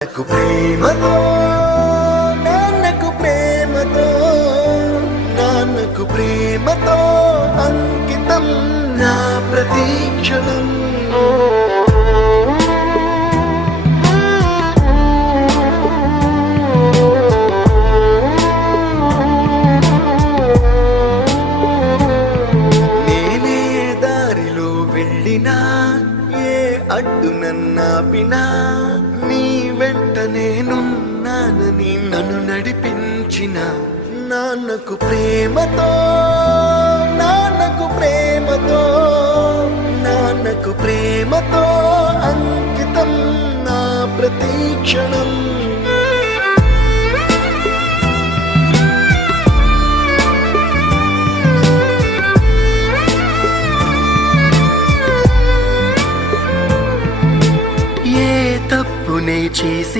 నాన్నకు ప్రేమతో నాన్నకు ప్రేమతో నాన్నకు ప్రేమతో అంకితం నా ప్రతీక్షణం. నేనే దారిలో వెళ్ళినా ఏ అడ్డు నన్నాపినా నీ వెంట నేనున్నానని నన్ను నడిపించిన నాన్నకు ప్రేమతో నాన్నకు ప్రేమతో నాన్నకు ప్రేమతో అంకితం నా ప్రతీక్షణం. ఏ తప్పునే చేసి